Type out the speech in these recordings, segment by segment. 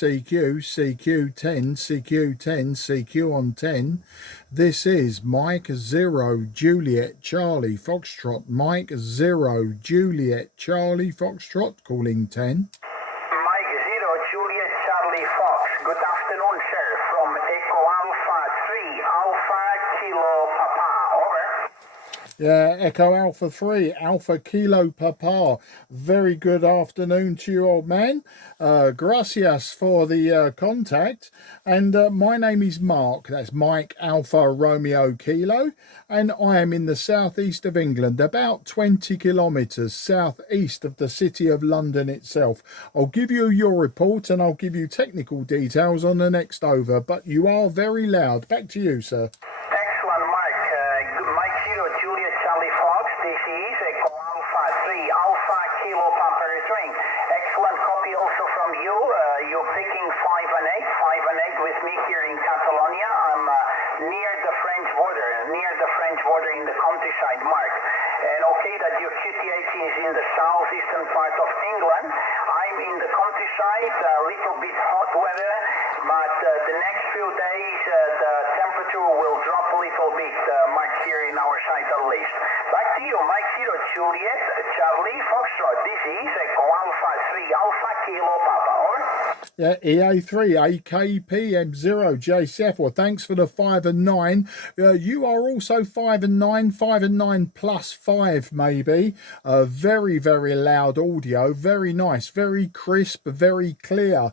CQ10, CQ10, CQ on 10. This is Mike 0 Juliet Charlie Foxtrot, Mike 0 Juliet Charlie Foxtrot, calling 10. Mike 0 Juliet Charlie Fox, good afternoon sir, from Echo Alpha 3 Alpha Kilo Papa, over. Yeah, Echo Alpha 3, Alpha Kilo Papa. Very good afternoon to you, old man. Gracias for the contact. And my name is Mark. That's Mike Alpha Romeo Kilo. And I am in the southeast of England, about 20 kilometres southeast of the city of London itself. I'll give you your report and I'll give you technical details on the next over. But you are very loud. Back to you, sir. Excellent, Mike. Mike 0 Juliet Charlie Fox, this is Echo Alpha 3 Alpha Kilo Papa Returning. Excellent copy also from you. You're picking 5 and 8 with me here in Catalonia. I'm near the French border in the countryside, Mark. And okay that your QTH is in the southeastern part of England. I'm in the countryside, a little bit hot weather, but the next few days the temperature will drop a little bit, Mark, here in our side at least. Back to you, Mike 0 Juliet Charlie Foxtrot. This is Echo Alpha 3 Alpha Kilo Papa, over. Yeah, EA3 AKPM0 JCF. Well, thanks for the 5 and 9. You are also 5 and 9, 5 and 9 plus 5 maybe. Very, very loud audio, very nice, very crisp, very clear.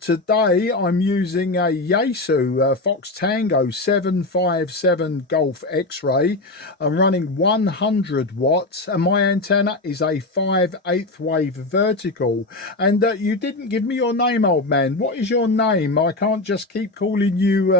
Today I'm using a Yaesu Fox Tango 757 Golf X-Ray. I'm running 100 watts and my antenna is a 5/8 wave vertical. And you didn't give me your name, old man. What is your name? I can't just keep calling you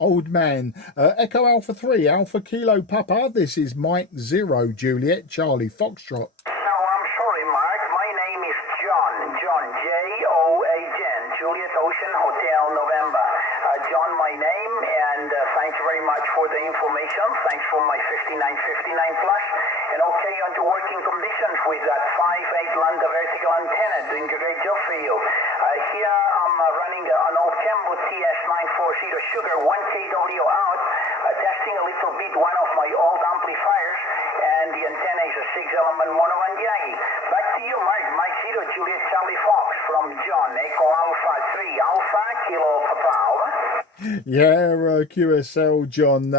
old man. Echo Alpha 3 Alpha Kilo Papa. This is Mike 0 Juliet Charlie Foxtrot. No, I'm sorry, Mark. My name is John. John, J-O-A-N, Juliet Ocean Hotel November. John, my name, and thanks very much for the information. Thanks for my 5959 plus. And okay, on the working conditions with that 5/8 lambda vertical antenna, doing a great job for you. Here I'm running an old Campbell TS940 Sugar 1kW out, testing a little bit one of my old amplifiers, and the antenna is a 6-element mono and Yagi. Back to you, Mike. Mike 0 Juliet Charlie Fox from John, Echo Alpha 3 Alpha Kilo Papa, over. Yeah, QSL John,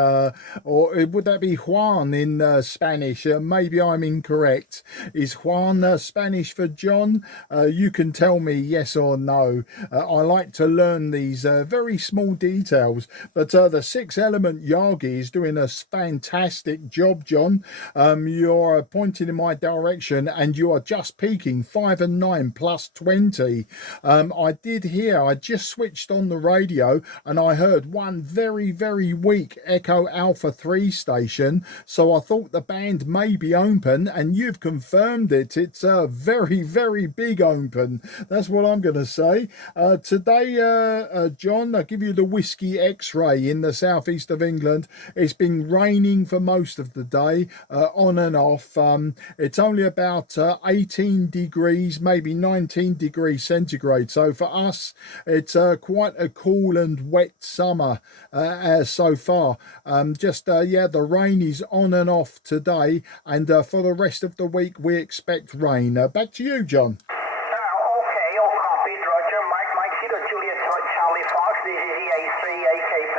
or would that be Juan in Spanish? Maybe I'm incorrect. Is Juan Spanish for John? You can tell me yes or no. I like to learn these very small details, but the 6-element Yagi is doing a fantastic job, John. You're pointing in my direction and you are just peaking 5 and 9 plus 20. I just switched on the radio and I heard one very, very weak Echo Alpha 3 station, so I thought the band may be open, and you've confirmed it. It's a very, very big open. That's what I'm going to say. Today, John, I'll give you the Whiskey X-Ray in the southeast of England. It's been raining for most of the day, on and off. It's only about 18 degrees, maybe 19 degrees centigrade. So for us, it's quite a cool and wet summer so far. The rain is on and off today, and for the rest of the week we expect rain. Back to you, John. Okay, all copied, Roger. Mike 0 Juliet Charlie Fox, this is EA3 AKP.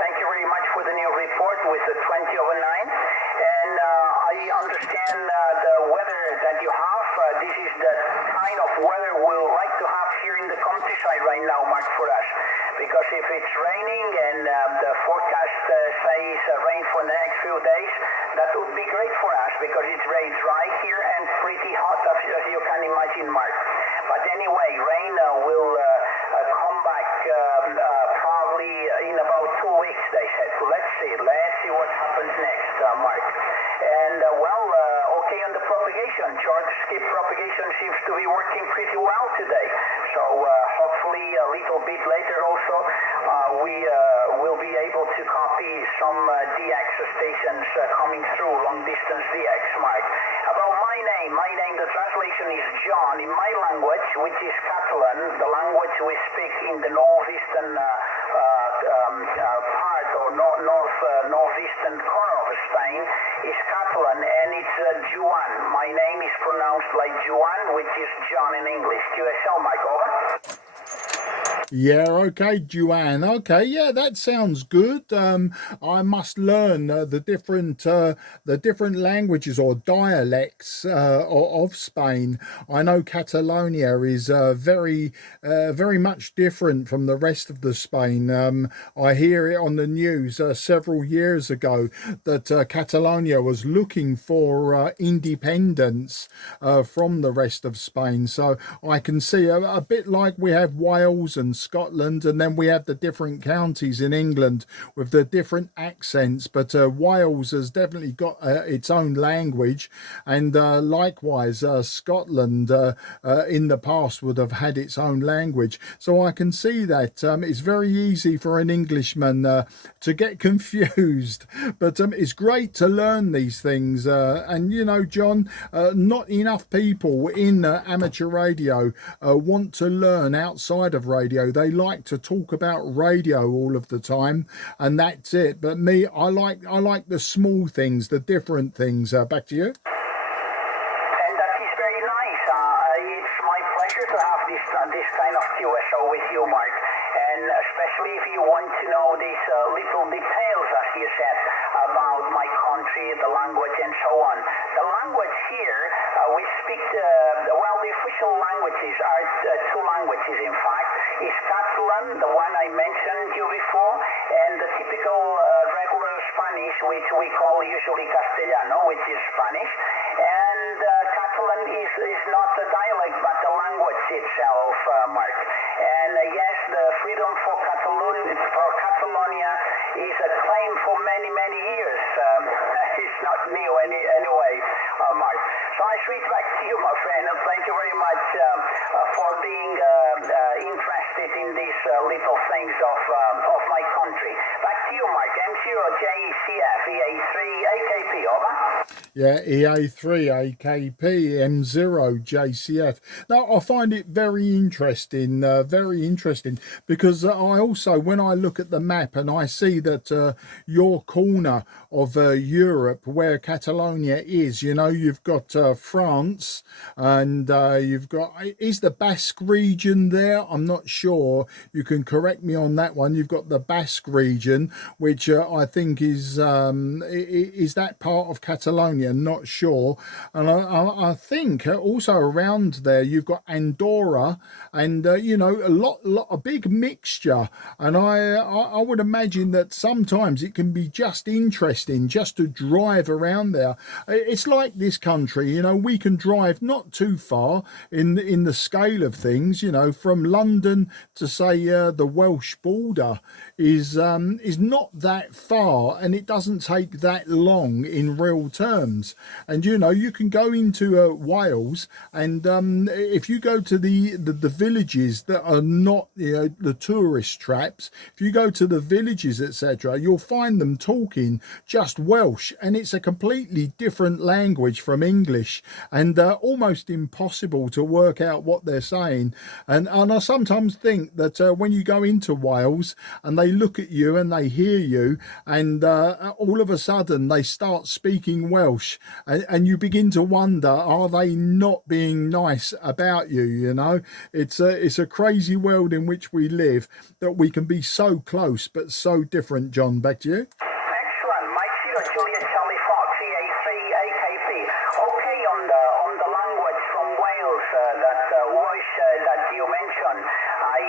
Thank you very much for the new report with the 20/9. And I understand the weather that you have. This is the kind of weather we'll like to have here in the countryside right now, Mark, for us. Because if it's raining and the forecast says rain for the next few days, that would be great for us because it's very dry here and pretty hot, as you can imagine, Mark. But anyway, rain will come back probably in about 2 weeks, they said. So let's see what happens next, Mark. And okay, on the propagation, George skip propagation seems to be working pretty well today. So hopefully a little bit later also we will be able to copy some DX stations coming through, long distance DX, Mike. About my My name, the translation is John. In my language, which is Catalan, the language we speak in the northeastern part or northeastern corner of Spain is Catalan, and it's Juan. My name is pronounced like Juan, which is John in English. QSL, Mike, over. Yeah, okay, Juan. Okay, yeah, that sounds good. I must learn the different languages or dialects of Spain. I know Catalonia is very much different from the rest of the Spain. I hear it on the news several years ago that Catalonia was looking for independence from the rest of Spain. So I can see a bit like we have Wales and Scotland, and then we have the different counties in England with the different accents, but Wales has definitely got its own language, and likewise Scotland in the past would have had its own language. So I can see that it's very easy for an Englishman to get confused, but it's great to learn these things, and you know, John, not enough people in amateur radio want to learn outside of radio. They like to talk about radio all of the time, and that's it. But me, I like the small things, the different things. Back to you. And that is very nice. It's my pleasure to have this kind of QSO with you, Mark. And especially if you want to know these little details, as you said, about my country, the language, and so on. The language here, we speak, well, the official languages are two languages, in fact. Is Catalan, the one I mentioned you before, and the typical regular Spanish, which we call usually Castellano, which is Spanish. And Catalan is not a dialect, but the language itself, Mark. And yes, the freedom for Catalonia is a claim for many, many years. It's not new anyway, Mark. So I switch back to you, my friend, and thank you very much for being interested in these little things of my country. Back to you, Mark. M0JCF EA3 AKP, over. Yeah, EA3 AKP M0JCF. Now I find it very interesting, because I also, when I look at the map and I see that your corner of Europe, where Catalonia is, you know, you've got France, and you've got, is the Basque region there? I'm not sure. You can correct me on that one. You've got the Basque region, which I think is that part of Catalonia? Not sure. And I think also around there you've got Andorra, and you know, a big mixture. And I would imagine that sometimes it can be just interesting just to drive around there. It's like this country, you know, we can drive not too far in the scale of things. You know, from London to say the Welsh border is not that far, and it doesn't take that long in real terms. And you know, you can go into Wales, and if you go to the villages that are not, you know, the tourist traps, if you go to the villages, etc., you'll find them talking just Welsh, and it's a completely different language from English, and almost impossible to work out what they're saying. And I sometimes think that when you go into Wales and they look at you and they hear you, and all of a sudden they start speaking Welsh, and you begin to wonder, are they not being nice about you? You know, it's a crazy world in which we live, that we can be so close but so different. John, back to you. Excellent. Mike Zero, Juliet Charlie Fox, EA3 AKP. Okay, on the language from Wales, that voice that you mentioned, I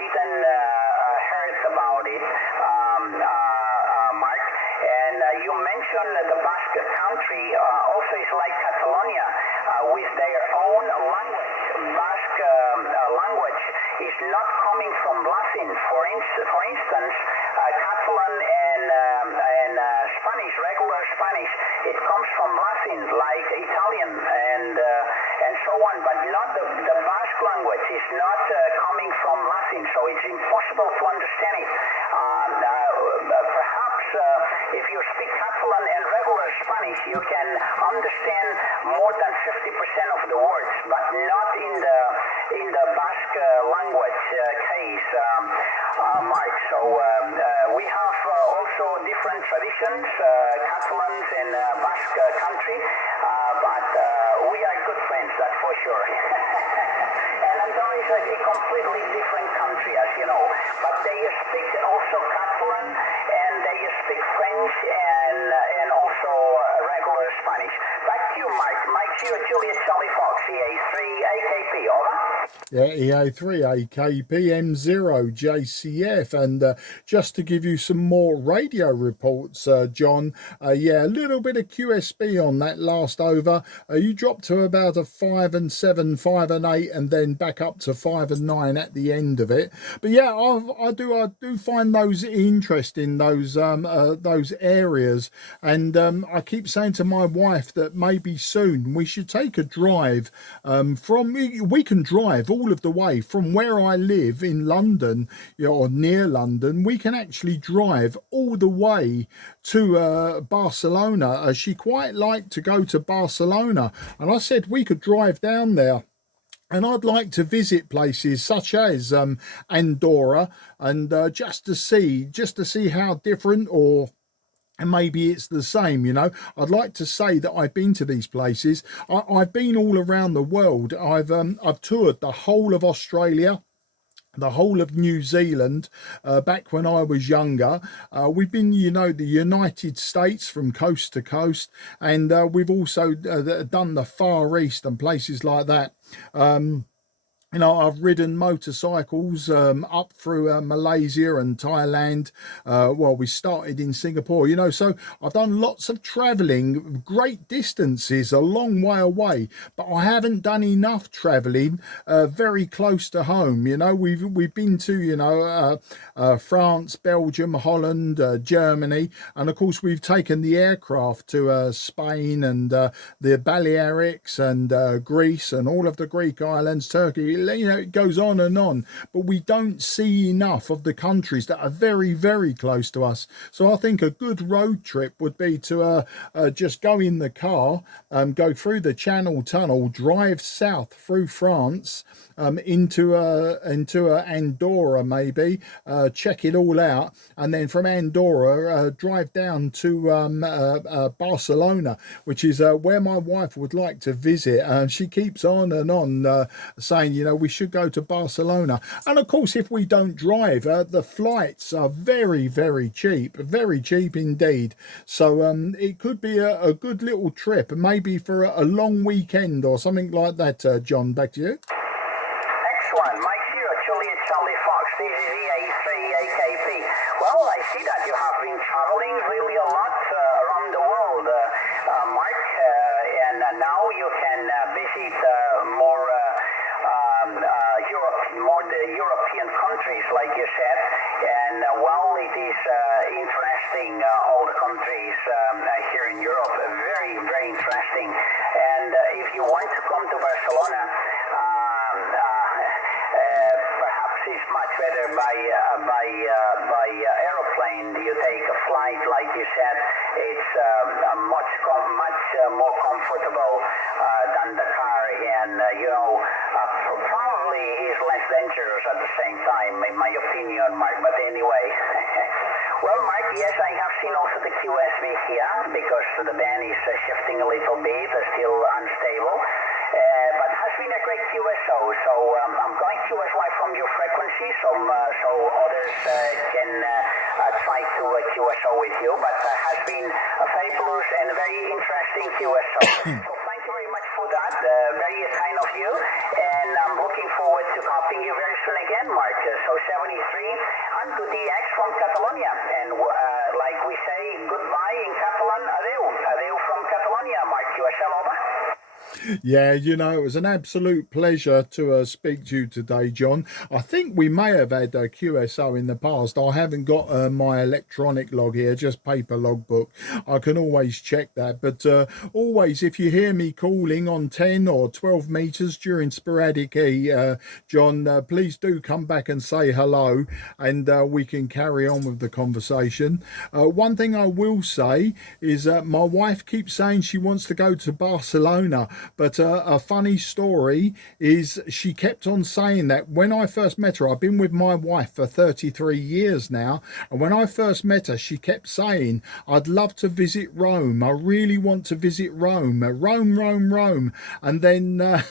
didn't heard about it, Mark. And you mentioned the Basque country also is like Catalonia, with their own language. Basque language is not coming from Latin. For instance, Catalan and Spanish, regular Spanish, it comes from Latin, like Italian and so on. But not the Basque language is not coming from Latin, so it's impossible to understand it. Perhaps if you speak Catalan and regular Spanish, you can understand more than 50% of the words, but not in the Basque language case, Mark. So we have also different traditions, Catalans in Basque country, but we are good friends, that's for sure. And Andorra is a completely different country, as you know, but they speak also Catalan, and they speak French, and also regular Spanish. Back to you, Mike. Mike Zero Juliet Charlie Fox, EA3 AKP, over. Yeah, EA3 AKP M0 JCF. And just to give you some more radio reports, John, yeah, a little bit of QSB on that last over. You dropped to about a 5 and 7, 5 and 8, and then back up to 5 and 9 at the end of it. But yeah, I do find those interesting, those areas. And I keep saying to my wife that maybe soon we should take a drive we can drive all of the way from where I live in London, or near London. We can actually drive all the way to Barcelona. She quite liked to go to Barcelona, and I said we could drive down there. And I'd like to visit places such as Andorra, and just to see how different, or and maybe it's the same, you know. I'd like to say that I've been to these places. I've been all around the world. I've toured the whole of Australia, the whole of New Zealand, back when I was younger. We've been, you know, the United States from coast to coast, and we've also done the Far East and places like that. You know, I've ridden motorcycles up through Malaysia and Thailand. Well, we started in Singapore, you know, so I've done lots of travelling, great distances, a long way away, but I haven't done enough travelling very close to home. You know, we've been to, you know, France, Belgium, Holland, Germany, and of course we've taken the aircraft to Spain and the Balearics and Greece and all of the Greek islands, Turkey. You know, it goes on, but we don't see enough of the countries that are very, very close to us. So I think a good road trip would be to just go in the car, go through the Channel Tunnel, drive south through France, into Andorra maybe, check it all out, and then from Andorra drive down to Barcelona, which is where my wife would like to visit. She keeps on and on saying, you know, we should go to Barcelona. And of course, if we don't drive, the flights are very, very cheap indeed. So it could be a good little trip, maybe for a long weekend or something like that. John, back to you. Excellent. Mike here, Juliet Charlie Fox, this is EA3 AKP. Well, I see that you have been traveling really a lot around the world, Mark, and now you can visit more the European countries, like you said, and well, it is interesting, all the countries here in Europe, very, very interesting. And if you want to come to Barcelona, perhaps it's much better by aeroplane. You take a flight, like you said, it's much more comfortable than the car, and you know, probably is less dangerous at the same time, in my opinion, Mark. But anyway, well, Mark, yes, I have seen also the QSB here, because the band is shifting a little bit, still unstable. But has been a great QSO, so I'm going QSY from your frequency, so others can try to QSO with you, but has been a fabulous and very interesting QSO. So thank you very much for that, very kind of you, and I'm looking forward to copying you very soon again, Mark. So 73 and to DX from Catalonia, and like we say goodbye in Catalan, adeu from Catalonia, Mark. QSL over. Yeah, you know, it was an absolute pleasure to speak to you today, John. I think we may have had a QSO in the past. I haven't got my electronic log here, just paper logbook. I can always check that. But always, if you hear me calling on 10 or 12 meters during sporadic E, John, please do come back and say hello, and we can carry on with the conversation. One thing I will say is that my wife keeps saying she wants to go to Barcelona. But a funny story is she kept on saying that when I first met her. I've been with my wife for 33 years now. And when I first met her, she kept saying, I'd love to visit Rome. I really want to visit Rome. Rome, Rome, Rome. And then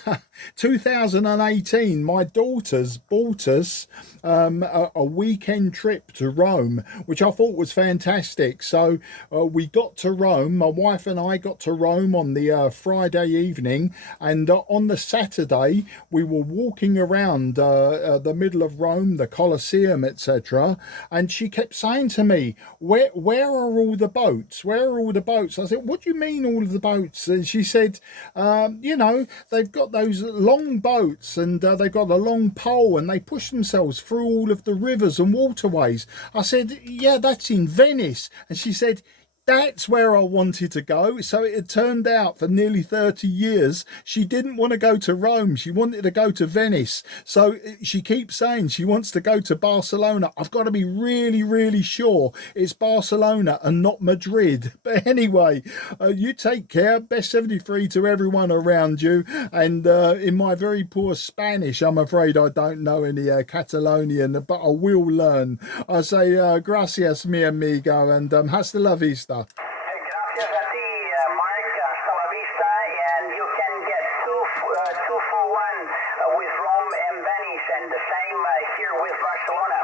2018, my daughters bought us a weekend trip to Rome, which I thought was fantastic. So we got to Rome. My wife and I got to Rome on the Friday evening, and on the Saturday we were walking around the middle of Rome, the Colosseum, etc. And she kept saying to me, where are all the boats? Where are all the boats? I said, what do you mean all of the boats? And she said, you know, they've got those long boats, and they've got a long pole, and they push themselves through all of the rivers and waterways. I said, yeah, that's in Venice. And she said, that's where I wanted to go. So it had turned out for nearly 30 years, she didn't want to go to Rome. She wanted to go to Venice. So she keeps saying she wants to go to Barcelona. I've got to be really, really sure it's Barcelona and not Madrid. But anyway, you take care. Best 73 to everyone around you. And in my very poor Spanish, I'm afraid I don't know any Catalonian, but I will learn. I say gracias, mi amigo, and hasta la vista. Gracias a ti, Mark. Hasta la vista. And you can get two for one with Rome and Venice, and the same here with Barcelona.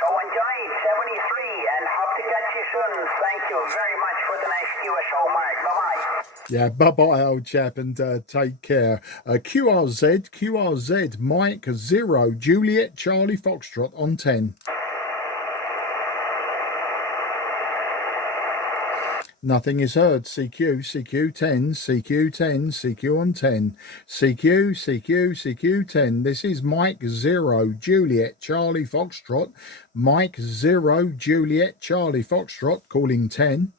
So enjoy 73 and hope to catch you soon. Thank you very much for the nice QSO, Mark. Bye-bye. Yeah, bye-bye, old chap, and take care. QRZ, Mike 0, Juliet, Charlie Foxtrot on 10. Nothing is heard. CQ10, CQ10, CQ on 10. CQ10. This is Mike 0, Juliet, Charlie Foxtrot. Mike 0, Juliet, Charlie Foxtrot, calling 10.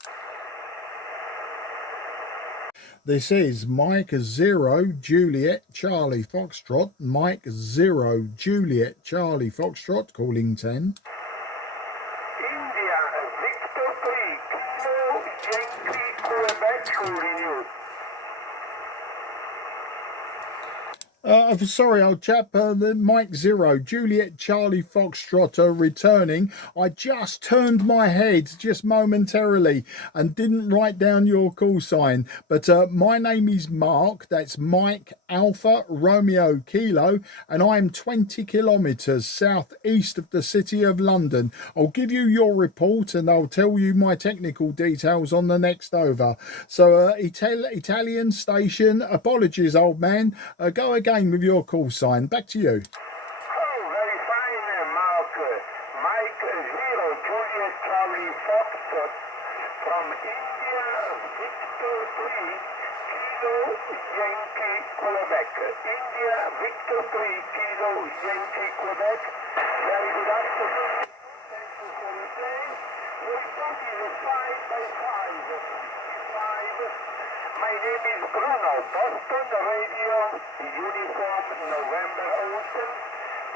This is Mike 0, Juliet, Charlie Foxtrot. Mike 0, Juliet, Charlie Foxtrot, calling 10. India, Victor 3, Kilo, Yankee, Quebec, renewed. Sorry, old chap, the Mike 0, Juliet, Charlie Foxtrot returning. I just turned my head just momentarily and didn't write down your call sign. But my name is Mark. That's Mike Alpha Romeo Kilo, and I'm 20 kilometres southeast of the city of London. I'll give you your report and I'll tell you my technical details on the next over. So Italian station, apologies, old man. Go again with your call sign. Back to you. Oh, very fine, Mark. Mike 0, Juliet, Charlie Foxtrot from India, Victor 3, Kilo, Yankee, Quebec. India, Victor 3, Kilo, Yankee, Quebec. Very good afternoon. Thank you for replaying. The report is a 5 by 5. My name is Bruno, Boston Radio, Uniform, November Ocean.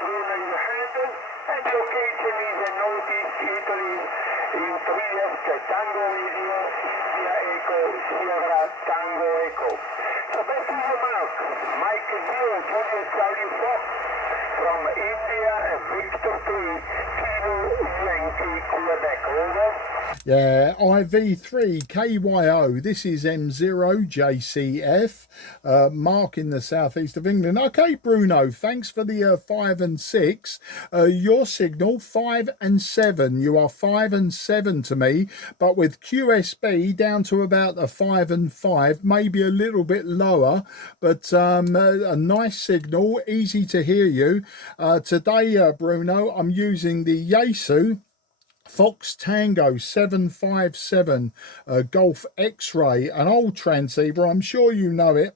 Bruno is the handle, and location is a Northeast Italy in Trieste, Tango Radio, India Echo, Sierra Tango Echo. So back to you, Mark. Mike 0, Juliet Charlie Fox from India, Victor 3, Kilo, Yankee, Quebec. Over. Yeah, IV3 KYO. This is M0 JCF. Mark in the southeast of England. Okay, Bruno, thanks for the 5 and 6. Your signal 5 and 7. You are 5 and 7 to me, but with QSB down to about a 5 and 5, maybe a little bit lower, but a nice signal, easy to hear you. Today, Bruno, I'm using the Yaesu Fox Tango 757 Golf X-Ray, an old transceiver. I'm sure you know it.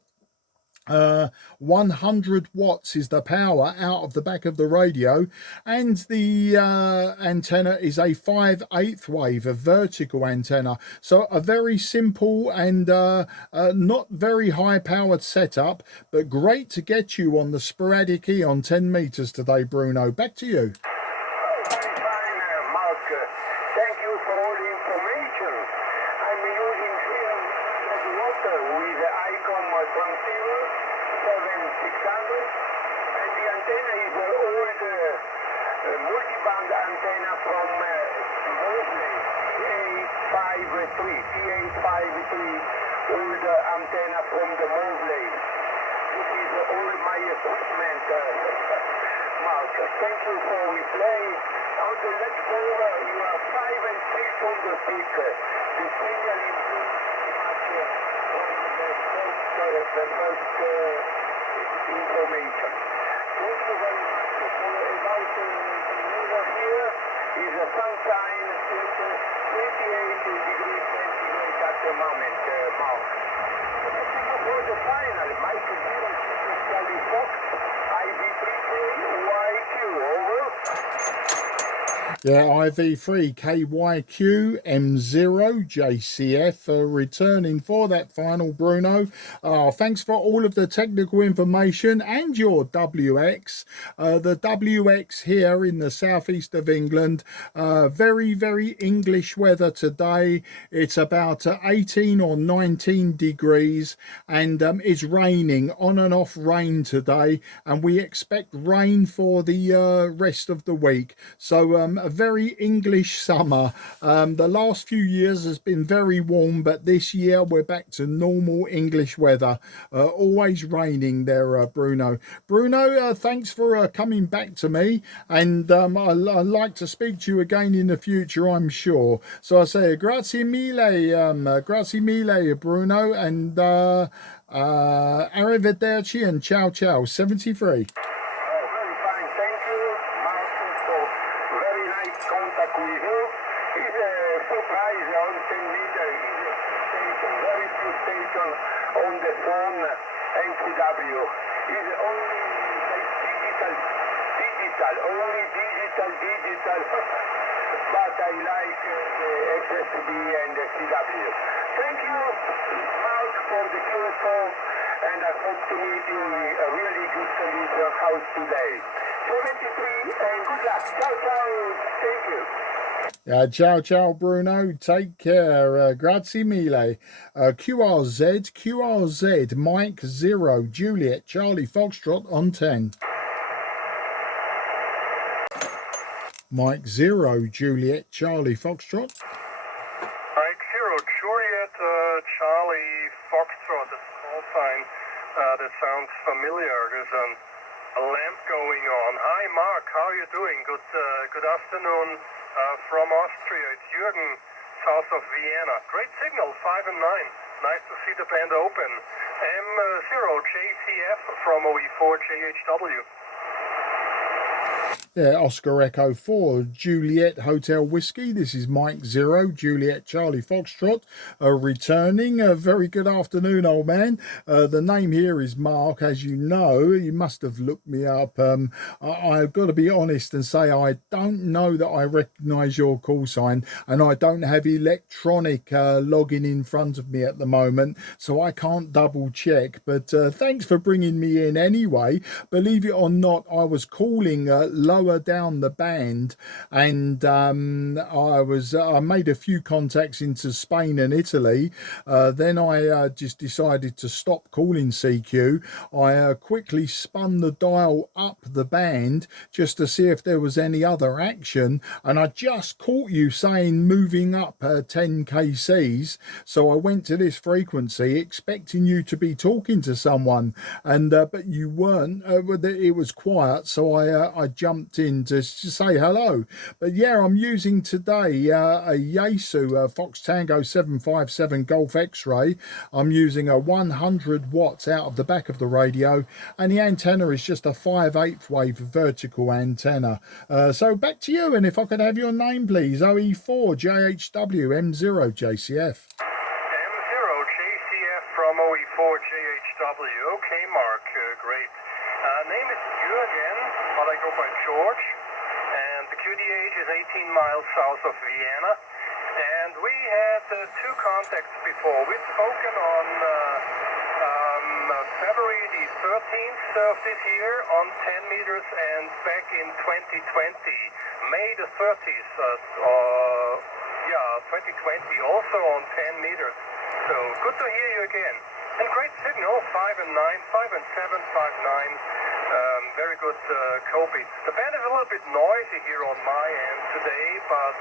100 watts is the power out of the back of the radio, and the antenna is a 5/8 wave, a vertical antenna. So a very simple and not very high powered setup, but great to get you on the sporadic E on 10 meters today, Bruno. Back to you. Fine, Mark. Thank you for all the information. I'm using here as water with the Icon transceiver 7600, and the antenna is an old multiband antenna from Mosley, EA4 IV3 old antenna from the Mosley. This is all my equipment, Mark. Thank you for replying. On the next over, you are 5 and 600 feet. The signal improves much from the first information. Thank you very much. For about the weather here is a sunshine at 28 degrees centigrade at the moment, Mark. For the final, Mike 0 Charlie Fox, IV3 over. Yeah, IV3 KYQ M0JCF returning for that final, Bruno. Thanks for all of the technical information and your WX. The WX here in the southeast of England, very, very English weather today. It's about 18 or 19 degrees, and it's raining, on and off rain today, and we expect rain for the rest of the week. So a very English summer. The last few years has been very warm, but this year we're back to normal English weather. Always raining there, Bruno. Bruno, thanks for coming back to me, and I'd like to speak to you again in the future, I'm sure. So I say grazie mille, Bruno, and arrivederci and ciao ciao. 73. Contact with you is a surprise on 10 meters. Is a station, very few stations on the phone. NCW is only digital. But I like the XSB and the CW. Thank you, Mark, for the QSO, and I hope to meet you in a really good television house today. 73 and good luck. Ciao, ciao. Thank you. Ciao, ciao, Bruno. Take care. Grazie mille. QRZ, Mike 0, Juliet, Charlie Foxtrot on 10. Mike 0, Juliet, Charlie Foxtrot. Mike 0, Juliet, Charlie Foxtrot. That's a call sign that sounds familiar. There's a lamp going on. Hi, Mark. How are you doing? Good afternoon from Austria. It's Jürgen, south of Vienna. Great signal, 5 and 9. Nice to see the band open. M0JCF from OE4 JHW. Yeah, Oscar Echo 4, Juliet Hotel Whiskey. This is Mike 0, Juliet Charlie Foxtrot, returning. A very good afternoon, old man. The name here is Mark, as you know. You must have looked me up. I've got to be honest and say I don't know that I recognise your call sign, and I don't have electronic login in front of me at the moment, so I can't double check. But thanks for bringing me in anyway. Believe it or not, I was calling lower down the band, and I made a few contacts into Spain and Italy. Then I just decided to stop calling CQ. I quickly spun the dial up the band just to see if there was any other action, and I just caught you saying moving up 10 kcs, so I went to this frequency expecting you to be talking to someone, and but you weren't. It was quiet, so I jumped in to say hello. But yeah, I'm using today a Yaesu Fox Tango 757 Golf X-ray. I'm using a 100 watts out of the back of the radio, and the antenna is just a 5/8 wave vertical antenna. So back to you, and if I could have your name please. OE4 JHW M0 JCF. M0 JCF from OE4 JHW. Okay, Mark. QDH is 18 miles south of Vienna, and we had two contacts before. We've spoken on February the 13th of this year on 10 meters, and back in 2020, May the 30th, 2020, also on 10 meters. So good to hear you again. And great signal, 5 and 9, 5 and 7, 5, 9. Very good co-beats. The band is a little bit noisy here on my end today, but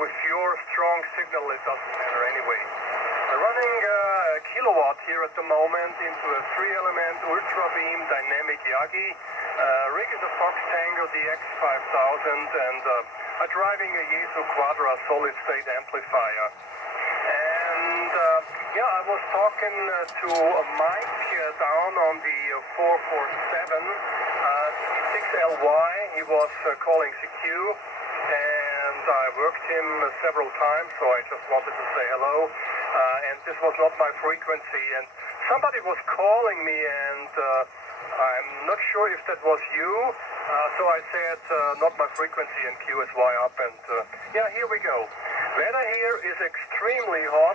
with your strong signal it doesn't matter anyway. Running a kilowatt here at the moment into a 3-element ultra beam dynamic Yagi. Rig is a Fox Tango DX5000, and I'm driving a Yaesu Quadra solid state amplifier. And I was talking to Mike down on the 447 6LY. He was calling CQ, and I worked him several times, so I just wanted to say hello. And this was not my frequency, and somebody was calling me, and I'm not sure if that was you, so I said not my frequency and QSY up, and here we go. Weather here is extremely hot,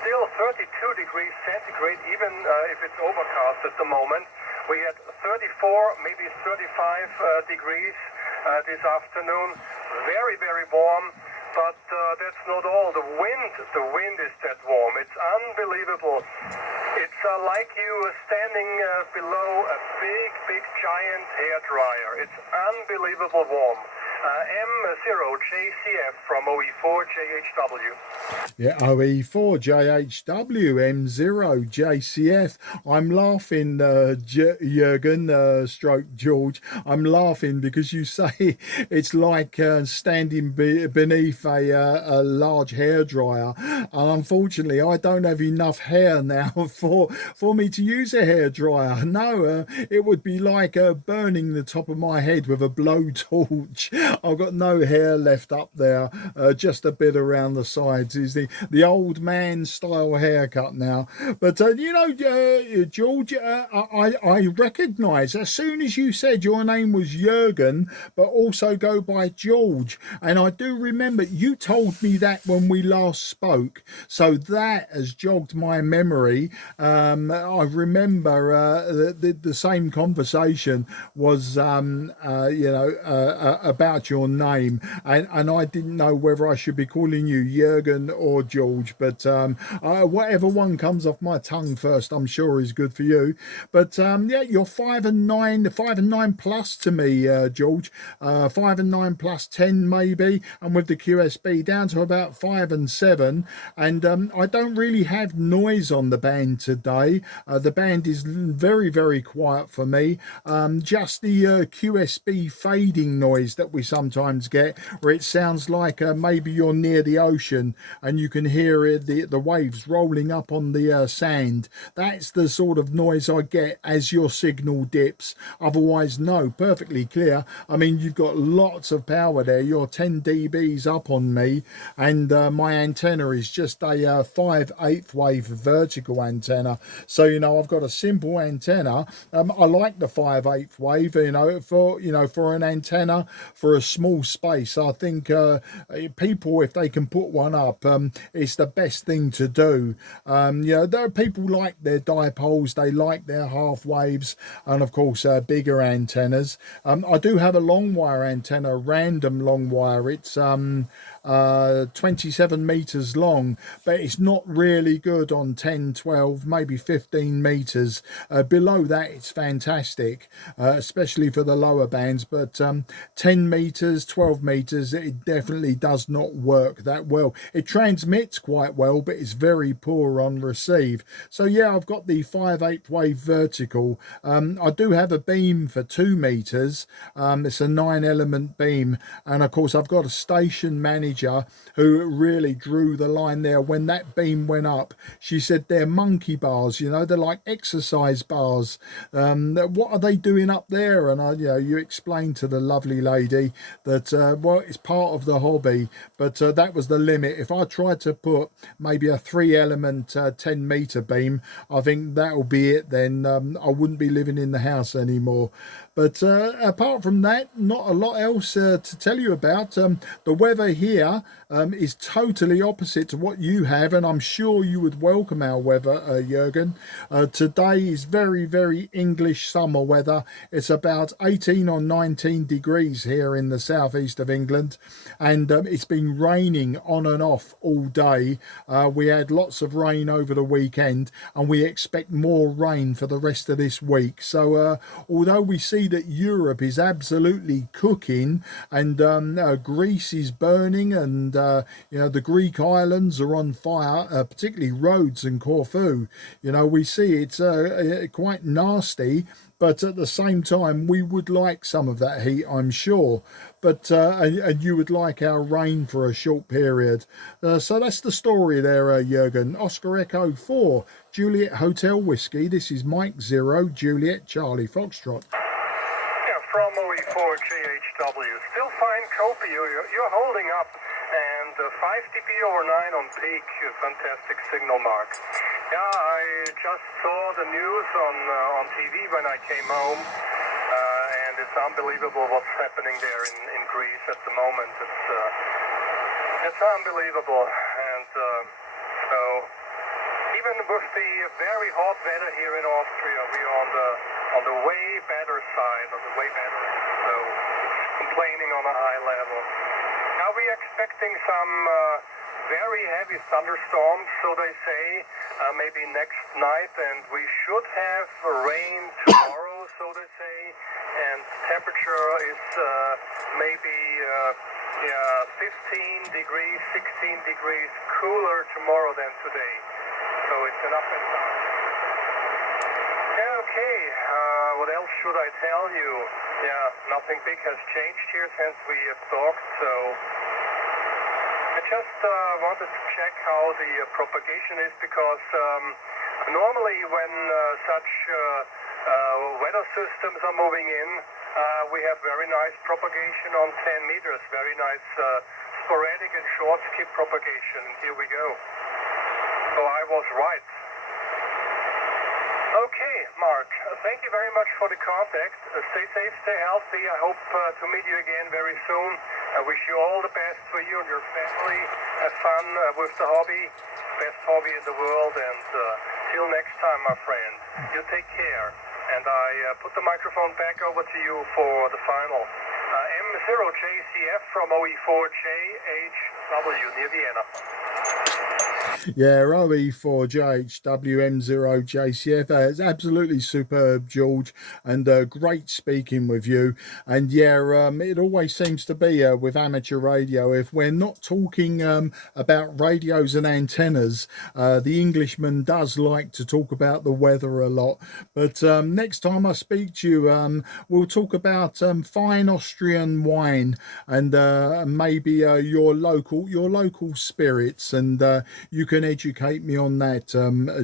still 32 degrees centigrade, even if it's overcast at the moment. We had 34, maybe 35 degrees this afternoon, very, very warm. But that's not all. The wind is that warm. It's unbelievable. It's like you standing below a big, giant hairdryer. It's unbelievable warm. M0JCF from OE4 JHW. Yeah, OE4 JHW, M0JCF. I'm laughing, Jürgen, stroke George. I'm laughing because you say it's like standing beneath a large hairdryer. And unfortunately, I don't have enough hair now for me to use a hairdryer. No, it would be like burning the top of my head with a blowtorch. I've got no hair left up there, just a bit around the sides. Is the old man style haircut now. But George, I recognise as soon as you said your name was Jürgen, but also go by George, and I do remember you told me that when we last spoke, so that has jogged my memory. I remember the same conversation was about your name, and I didn't know whether I should be calling you Jürgen or George, but whatever one comes off my tongue first, I'm sure is good for you. But you're 5 and 9 plus to me, George. 5 and 9 plus 10 maybe, and with the QSB down to about 5 and 7. And I don't really have noise on the band today. The band is very, very quiet for me. Just the QSB fading noise that we sometimes get, where it sounds like maybe you're near the ocean and you can hear the waves rolling up on the sand. That's the sort of noise I get as your signal dips. Otherwise, no, perfectly clear. I mean, you've got lots of power there. You're 10 dBs up on me, and my antenna is just a 5/8 wave vertical antenna. So I've got a simple antenna. I like the 5/8 wave, for an antenna for a small space. I think people, if they can put one up, it's the best thing to do. There are people like their dipoles, they like their half waves, and of course bigger antennas. I do have a long wire antenna, random long wire. It's 27 meters long, but it's not really good on 10, 12, maybe 15 meters. Below that it's fantastic, especially for the lower bands, but 10 meters, 12 meters, it definitely does not work that well. It transmits quite well, but it's very poor on receive. So yeah, I've got the 5/8 wave vertical. I do have a beam for 2 meters. It's a 9-element beam, and of course I've got a station manager who really drew the line there. When that beam went up, she said they're monkey bars, they're like exercise bars. What are they doing up there? And you explained to the lovely lady that it's part of the hobby, but that was the limit. If I tried to put maybe a 3-element 10-meter beam, I think that'll be it then. I wouldn't be living in the house anymore. But apart from that, not a lot else to tell you about. The weather here is totally opposite to what you have, and I'm sure you would welcome our weather, Jürgen. Today is very, very English summer weather. It's about 18 or 19 degrees here in the southeast of England, and it's been raining on and off all day. We had lots of rain over the weekend, and we expect more rain for the rest of this week. So although we see that Europe is absolutely cooking, and Greece is burning, and you know, the Greek islands are on fire, particularly Rhodes and Corfu. You know, we see it's quite nasty, but at the same time we would like some of that heat, I'm sure. But and you would like our rain for a short period. So that's the story there, Jürgen. Oscar Echo 4 Juliet Hotel Whiskey. This is Mike 0 Juliet Charlie Foxtrot. Yeah, from OE4 GHW. Still fine copy. You're holding up. And 5 dB over 9 on peak. Fantastic signal, Mark. Yeah, I just saw the news on TV when I came home. And it's unbelievable what's happening there in Greece at the moment. It's unbelievable. And so even with the very hot weather here in Austria, we are on the way better side, so it's complaining on a high level. Now we're expecting some very heavy thunderstorms, so they say, maybe next night, and we should have rain tomorrow, so they say, and temperature is maybe 15 degrees, 16 degrees cooler tomorrow than today. So it's an up and down. Okay, what else should I tell you? Yeah, nothing big has changed here since we have talked, so I just wanted to check how the propagation is, because normally when such weather systems are moving in, we have very nice propagation on 10 meters, very nice sporadic and short skip propagation, and here we go. So I was right. Okay, Mark, thank you very much for the contact. Stay safe, stay healthy. I hope to meet you again very soon. I wish you all the best for you and your family. Have fun with the hobby, best hobby in the world, and till next time, my friend. You take care. And I put the microphone back over to you for the final. M0JCF from OE4JHW near Vienna. Yeah, OE4JHWM0JCF. It's absolutely superb, George, and great speaking with you. And yeah, it always seems to be with amateur radio, if we're not talking about radios and antennas, the Englishman does like to talk about the weather a lot. But next time I speak to you, we'll talk about fine Austrian wine, and maybe your local spirits, and you can educate me on that,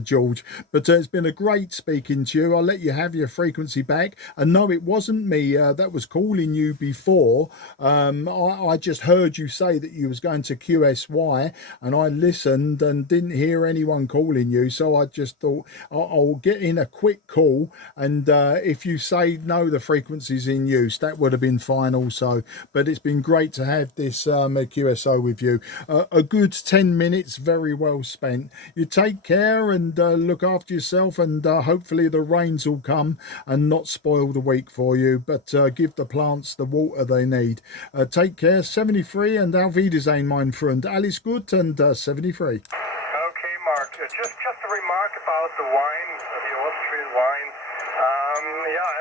George. But it's been a great speaking to you. I'll let you have your frequency back. And no, it wasn't me that was calling you before. I just heard you say that you was going to QSY, and I listened and didn't hear anyone calling you. So I just thought I'll get in a quick call, and if you say no, the frequency's in use, that would have been fine also. But it's been great to have this QSO with you. A good 10 minutes, very well spent. You take care and look after yourself, and hopefully the rains will come and not spoil the week for you, but give the plants the water they need. Take care. 73 and auf Wiedersehen, mein Freund. Alles gut, and 73. Okay, Mark. Just a remark about the wine, the Austrian wine.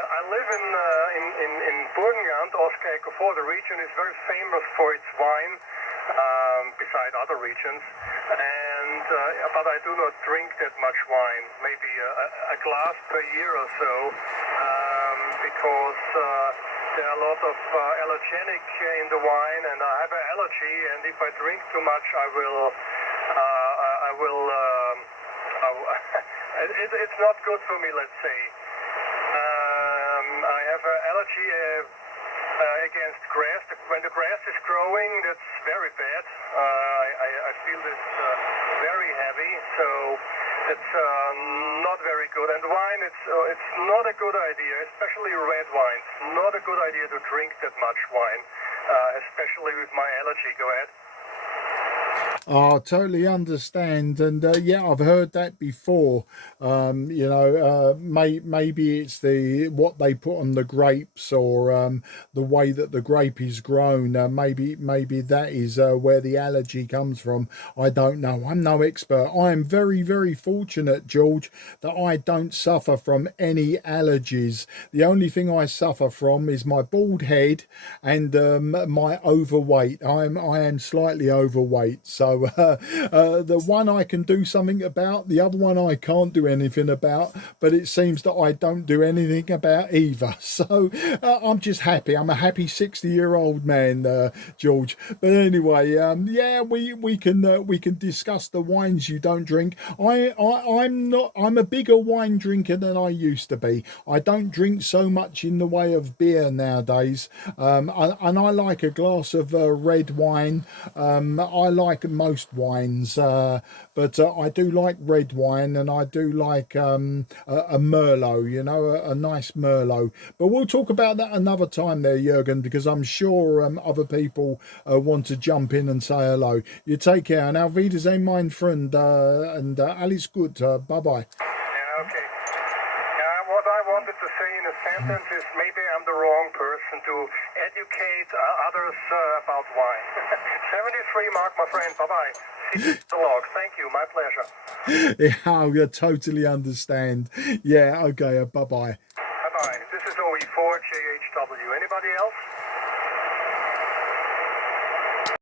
I live in Burgenland, Oscar Echo 4. The region is very famous for its wine, beside other regions. And but I do not drink that much wine, maybe a glass per year or so, because there are a lot of allergenic in the wine, and I have an allergy. And if I drink too much, it's not good for me, let's say. I have an allergy against grass. The when the grass is growing, that's very bad. I feel it's very heavy, so it's not very good. And wine, it's not a good idea, especially red wine. It's not a good idea to drink that much wine, especially with my allergy. Go ahead. I totally understand, and yeah, I've heard that before. You know, maybe it's what they put on the grapes, or the way that the grape is grown. Maybe that is where the allergy comes from. I don't know. I'm no expert. I am very fortunate, George, that I don't suffer from any allergies. The only thing I suffer from is my bald head and my overweight. I am slightly overweight, so the one I can do something about, the other one I can't do anything about, but it seems that I don't do anything about either. So I'm just happy. I'm a happy 60-year-old man, George. But anyway, yeah, we can discuss the wines you don't drink. I'm a bigger wine drinker than I used to be. I don't drink so much in the way of beer nowadays, and I like a glass of red wine. I like most wines, but I do like red wine, and I do like a Merlot, you know, a nice Merlot. But we'll talk about that another time there, Jürgen, because I'm sure other people want to jump in and say hello. You take care, and auf Wiedersehen, mein Freund, and alles gut. Bye-bye. Yeah, okay. What I wanted to say in a sentence is maybe I'm the wrong person to educate others about wine. 73, Mark, my friend. Bye-bye. See you the log. Thank you. My pleasure. Yeah, I totally understand. Yeah, okay, bye-bye. Bye-bye. This is OE4 JHW. Anybody else?